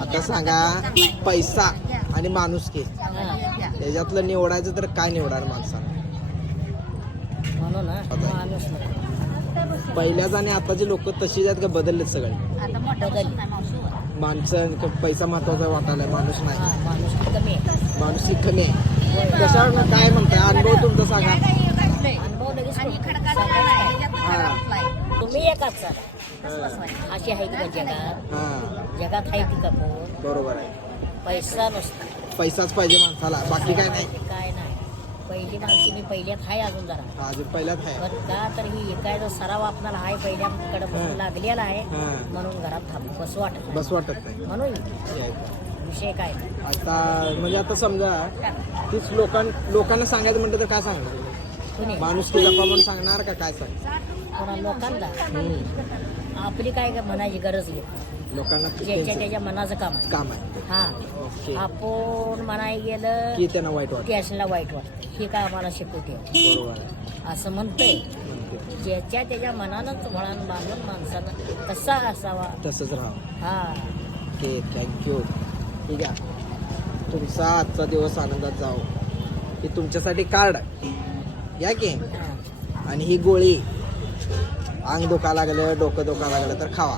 आता सांगा पैसा आणि माणुसकी याच्यातलं निवडायचं तर काय निवडाल माणसानं? म्हणून माणूस पहिल्याच आणि आताचे लोक तशीच आहेत का बदललेत सगळे? माणसं पैसा महत्वाचा वाटायला माणूस नाही. माणूस कमी आहे. माणुसकी कमी आहे. कशावर काय म्हणताय अनुभव तुमचा सांगा? अनुभव लगेच हा तुम्ही एकाच अशी आहे की जगात हा जगात आहे ती कपूर बरोबर आहे. पैसा नसतो. पैसाच पाहिजे माणसाला बाकी काय नाही. काय नाही पहिली माणसी मी पहिल्यात आहे अजून जरा अजून पहिल्याच आहे. पण का तर ही एकायचा सराव आपल्याला आहे पहिल्याकडे बसून लागलेला आहे हा. म्हणून घरात थांब बस वाटत बस वाटत नाही. म्हणून यायचं. विषय काय आता म्हणजे आता समजा तीच लोकांना सांगायचं म्हणलं तर काय सांगणार? कुणी माणुसकी जपा म्हणून सांगणार का काय सांग? कोणा लोकांना आपली काय म्हणायची गरज नाही. लोकांना ज्याच्या त्याच्या मनाचं काम आहे. काम आहे. हा ओके आपण म्हणाय गेलं की त्यांना वाईट वाटत. त्याला वाईट वाटतं हे काय आम्हाला शिकवते बरोबर आहे. असं म्हणतंय म्हणते. ज्याच्या त्याच्या मनानंच वळण बांधून माणसानं कसा असावा तसंच राहा. हा ओके थँक्यू. ठीक आहे तुमचा आजचा दिवस आनंदात जाओ. हे तुमच्यासाठी कार्ड या की हा. आणि ही गोळी अंग दुखा लागलं डोकं दुखा लागलं तर खावा.